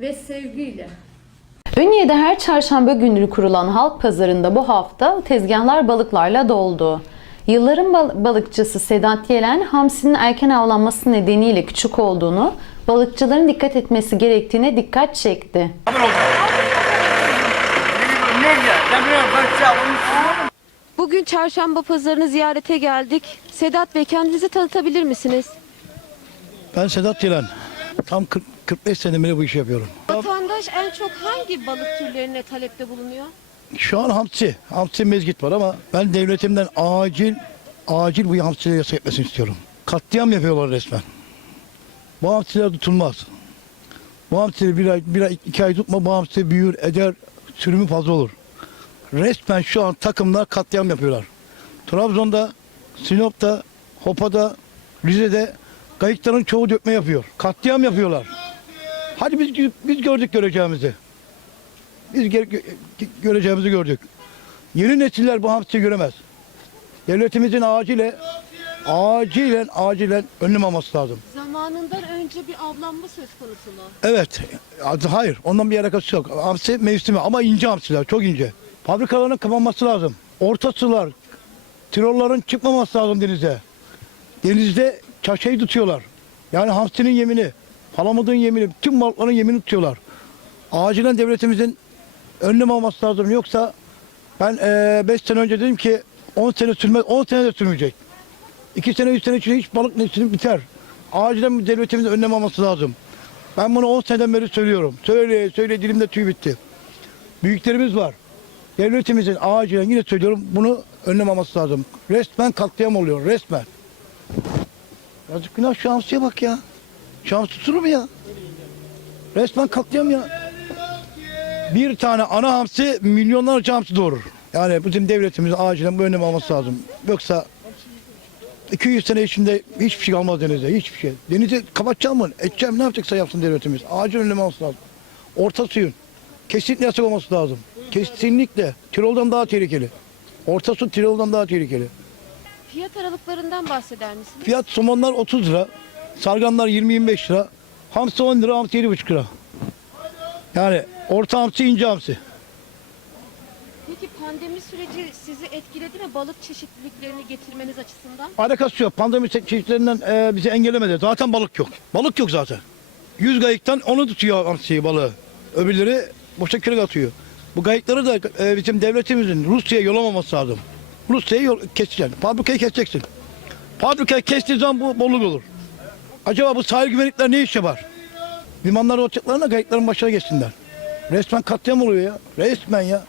ve sevgiyle. Ünye'de her çarşamba günleri kurulan halk pazarında bu hafta tezgahlar balıklarla doldu. Yılların bal- balıkçısı Sedat Yelen, hamsinin erken avlanması nedeniyle küçük olduğunu, balıkçıların dikkat etmesi gerektiğine dikkat çekti. Bugün çarşamba pazarını ziyarete geldik. Sedat Bey kendinizi tanıtabilir misiniz? Ben Sedat Yılan. Tam 40, 45 senedir beri bu işi yapıyorum. Vatandaş en çok hangi balık türlerine talepte bulunuyor? Şu an hamsi, hamsi mezgit var ama ben devletimden acil, acil bu hamsileri yasak etmesini istiyorum. Katliam yapıyorlar resmen. Bu hamsiler tutulmaz. Bu hamsileri bir ay, bir ay, iki ay tutma, bu hamsi büyür, eder, sürümü fazla olur. Resmen şu an takımlar katliam yapıyorlar. Trabzon'da, Sinop'ta, Hopa'da, Rize'de kayıkların çoğu dökme yapıyor. Katliam yapıyorlar. Hadi biz biz gördük göreceğimizi. Biz gö- gö- göreceğimizi gördük. Yeni nesiller bu hamsiyi göremez. Devletimizin acile acilen acilen önlem alması lazım. Zamanından önce bir avlanma söz konusu mu? Evet. Hayır. Ondan bir alakası yok. Hamsi mevsimi ama ince hamsiler. Çok ince. Fabrikaların kapanması lazım. Orta sular, tirolların çıkmaması lazım denize. Denizde çaşayı tutuyorlar. Yani hamsinin yemini, palamudun yemini, tüm balıkların yemini tutuyorlar. Acilen devletimizin önlem alması lazım. Yoksa ben 5 sene önce dedim ki 10 sene sürmez, 10 sene de sürmeyecek. 2 sene, 3 sene içinde hiç balık nesli biter. Acilen devletimizin önlem alması lazım. Ben bunu 10 seneden beri söylüyorum. Söyle, söyle dilimde tüy bitti. Büyüklerimiz var. Devletimizin acilen yine söylüyorum bunu önlem alması lazım. Resmen katliam oluyor resmen. Yazık günah şu hamsiye bak ya. Şu hamsi tutulur mu ya? Resmen katliam ya. Bir tane ana hamsi milyonlarca hamsi doğurur. Yani bizim devletimiz acilen bu önlem alması lazım. Yoksa 200 sene içinde hiçbir şey kalmaz denize, hiçbir şey. Denizi kapatacağım mı? Edeceğim ne yapacaksa yapsın devletimiz. Acil önlem alması lazım. Orta suyun kesinlikle yasak olması lazım. Kesinlikle. Tirol'dan daha tehlikeli. Orta su Tirol'dan daha tehlikeli. Fiyat aralıklarından bahseder misiniz? Fiyat somonlar 30 lira, sarganlar 20-25 lira, hamsi 10 lira, hamsi 7,5 lira. Yani orta hamsi, ince hamsi. Peki pandemi süreci sizi etkiledi mi balık çeşitliliklerini getirmeniz açısından? Alakası yok. Pandemi çeşitlerinden e, bizi engellemedi. Zaten balık yok. Balık yok zaten. 100 gayıktan onu tutuyor hamsiyi balığı. Öbürleri boşa kürek atıyor. Bu gayıkları da e, bizim devletimizin Rusya'ya yollamaması lazım. Rusya'ya yol, keseceksin. Fabrikayı keseceksin. Fabrikayı kestiği zaman bu bolluk olur. Acaba bu sahil güvenlikler ne iş yapar? Limanlar olacaklarına gayıkların başına geçsinler. Resmen katliam oluyor ya. Resmen ya.